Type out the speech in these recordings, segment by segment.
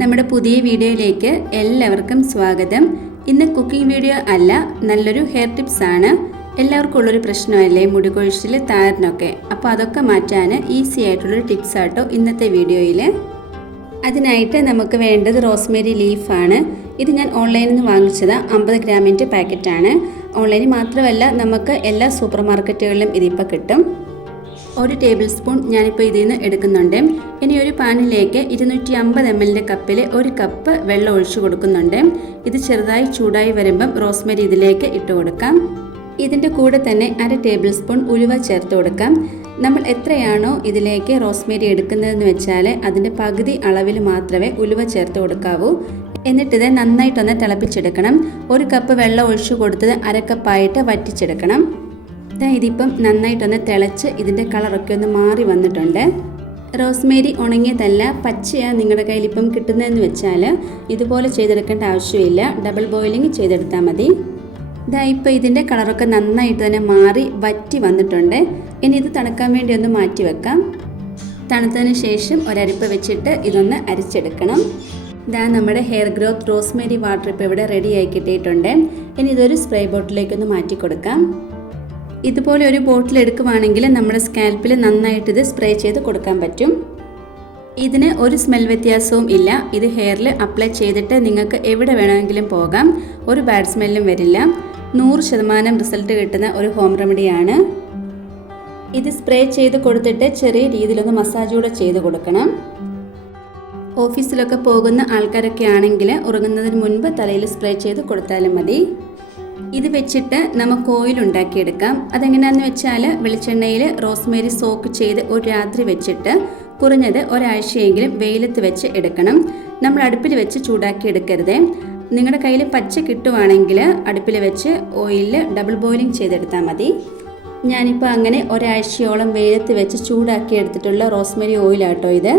നമ്മുടെ പുതിയ വീഡിയോയിലേക്ക് എല്ലാവർക്കും സ്വാഗതം. ഇന്ന് കുക്കിംഗ് വീഡിയോ അല്ല, നല്ലൊരു ഹെയർ ടിപ്സ് ആണ്. എല്ലാവർക്കും ഉള്ളൊരു പ്രശ്നമല്ലേ മുടി കൊഴിച്ചിൽ, താരനൊക്കെ. അപ്പോൾ അതൊക്കെ മാറ്റാൻ ഈസി ആയിട്ടുള്ളൊരു ടിപ്സ് ആട്ടോ ഇന്നത്തെ വീഡിയോയിൽ. അതിനായിട്ട് നമുക്ക് വേണ്ടത് റോസ്മേരി ലീഫാണ്. ഇത് ഞാൻ ഓൺലൈനിൽ നിന്ന് വാങ്ങിച്ചത് 50 ഗ്രാമിൻ്റെ പാക്കറ്റാണ്. ഓൺലൈനിൽ മാത്രമല്ല, നമുക്ക് എല്ലാ സൂപ്പർ മാർക്കറ്റുകളിലും ഇതിപ്പോൾ കിട്ടും. 1 ടേബിൾ സ്പൂൺ ഞാനിപ്പോൾ ഇതിൽ നിന്ന് എടുക്കുന്നുണ്ട്. ഇനി ഒരു പാനിലേക്ക് 250 ml കപ്പിൽ 1 കപ്പ് വെള്ളം ഒഴിച്ചു കൊടുക്കുന്നുണ്ട്. ഇത് ചെറുതായി ചൂടായി വരുമ്പം റോസ്മേരി ഇതിലേക്ക് ഇട്ട് കൊടുക്കാം. ഇതിൻ്റെ കൂടെ തന്നെ 1/2 ടേബിൾ സ്പൂൺ ഉലുവ ചേർത്ത് കൊടുക്കാം. നമ്മൾ എത്രയാണോ ഇതിലേക്ക് റോസ്മേരി എടുക്കുന്നതെന്ന് വെച്ചാൽ അതിൻ്റെ പകുതി അളവിൽ മാത്രമേ ഉലുവ ചേർത്ത് കൊടുക്കാവൂ. എന്നിട്ടിത് നന്നായിട്ടൊന്ന് തിളപ്പിച്ചെടുക്കണം. 1 കപ്പ് വെള്ളം ഒഴിച്ചു കൊടുത്തത് 1/2 കപ്പായിട്ട് വറ്റിച്ചെടുക്കണം. ഇതിപ്പം നന്നായിട്ടൊന്ന് തിളച്ച് ഇതിൻ്റെ കളറൊക്കെ ഒന്ന് മാറി വന്നിട്ടുണ്ട്. റോസ്മേരി ഉണങ്ങിയതല്ല, പച്ചയാണ് നിങ്ങളുടെ കയ്യിലിപ്പം കിട്ടുന്നതെന്ന് വെച്ചാൽ ഇതുപോലെ ചെയ്തെടുക്കേണ്ട ആവശ്യമില്ല. ഡബിൾ ബോയിലിംഗ് ചെയ്തെടുത്താൽ മതി. ഇപ്പോൾ ഇതിൻ്റെ കളറൊക്കെ നന്നായിട്ട് തന്നെ മാറി വറ്റി വന്നിട്ടുണ്ട്. ഇനി ഇത് തണുക്കാൻ വേണ്ടി ഒന്ന് മാറ്റി വെക്കാം. തണുത്തതിന് ശേഷം ഒരരിപ്പ വെച്ചിട്ട് ഇതൊന്ന് അരിച്ചെടുക്കണം. നമ്മുടെ ഹെയർ ഗ്രോത്ത് റോസ്മേരി വാട്ടർ ഇപ്പോൾ ഇവിടെ റെഡി ആയി കിട്ടിയിട്ടുണ്ട്. ഇനി ഇതൊരു സ്പ്രേ ബോട്ടിലേക്കൊന്ന് മാറ്റി കൊടുക്കാം. ഇതുപോലെ ഒരു ബോട്ടിൽ എടുക്കുവാണെങ്കിൽ നമ്മുടെ സ്കാൽപ്പിൽ നന്നായിട്ട് ഇത് സ്പ്രേ ചെയ്ത് കൊടുക്കാൻ പറ്റും. ഇതിന് ഒരു സ്മെൽ വ്യത്യാസവും ഇല്ല. ഇത് ഹെയറിൽ അപ്ലൈ ചെയ്തിട്ട് നിങ്ങൾക്ക് എവിടെ വേണമെങ്കിലും പോകാം. ഒരു ബാഡ് സ്മെല്ലും വരില്ല. 100% റിസൾട്ട് കിട്ടുന്ന ഒരു ഹോം റെമഡിയാണ്. ഇത് സ്പ്രേ ചെയ്ത് കൊടുത്തിട്ട് ചെറിയ രീതിയിലൊന്ന് മസാജ് കൂടെ ചെയ്ത് കൊടുക്കണം. ഓഫീസിലൊക്കെ പോകുന്ന ആൾക്കാരൊക്കെ ആണെങ്കിൽ ഉറങ്ങുന്നതിന് മുൻപ് തലയിൽ സ്പ്രേ ചെയ്ത് കൊടുത്താലും മതി. ഇത് വെച്ചിട്ട് നമുക്ക് ഓയിൽ ഉണ്ടാക്കിയെടുക്കാം. അതെങ്ങനെയാണെന്ന് വെച്ചാൽ വെളിച്ചെണ്ണയിൽ റോസ്മേരി സോക്ക് ചെയ്ത് ഒരു രാത്രി വെച്ചിട്ട് കുറഞ്ഞത് ഒരാഴ്ചയെങ്കിലും വെയിലത്ത് വെച്ച് എടുക്കണം. നമ്മൾ അടുപ്പിൽ വെച്ച് ചൂടാക്കി എടുക്കരുത്. നിങ്ങളുടെ കയ്യിൽ പച്ച കിട്ടുവാണെങ്കിൽ അടുപ്പിൽ വെച്ച് ഓയിലിൽ ഡബിൾ ബോയിലിംഗ് ചെയ്തെടുത്താൽ മതി. ഞാനിപ്പോൾ അങ്ങനെ ഒരാഴ്ചയോളം വെയിലത്ത് വെച്ച് ചൂടാക്കി എടുത്തിട്ടുള്ള റോസ്മേരി ഓയിലാട്ടോ ഇത്.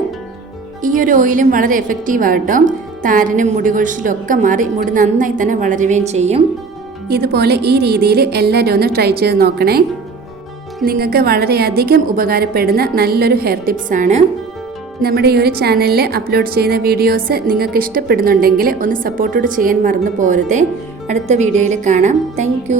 ഈ ഒരു ഓയിലും വളരെ എഫക്റ്റീവാട്ടോ. താരനും മുടി കൊഴിച്ചിലും ഒക്കെ മാറി മുടി നന്നായി തന്നെ വളരുകയും ചെയ്യും. ഇതുപോലെ ഈ രീതിയിൽ എല്ലാവരും ഒന്ന് ട്രൈ ചെയ്ത് നോക്കണേ. നിങ്ങൾക്ക് വളരെയധികം ഉപകാരപ്പെടുന്ന നല്ലൊരു ഹെയർ ടിപ്സാണ്. നമ്മുടെ ഈ ഒരു ചാനലിൽ അപ്ലോഡ് ചെയ്യുന്ന വീഡിയോസ് നിങ്ങൾക്ക് ഇഷ്ടപ്പെടുന്നുണ്ടെങ്കിൽ ഒന്ന് സപ്പോർട്ടോട് ചെയ്യാൻ മറന്നു പോകരുതേ. അടുത്ത വീഡിയോയിൽ കാണാം. താങ്ക്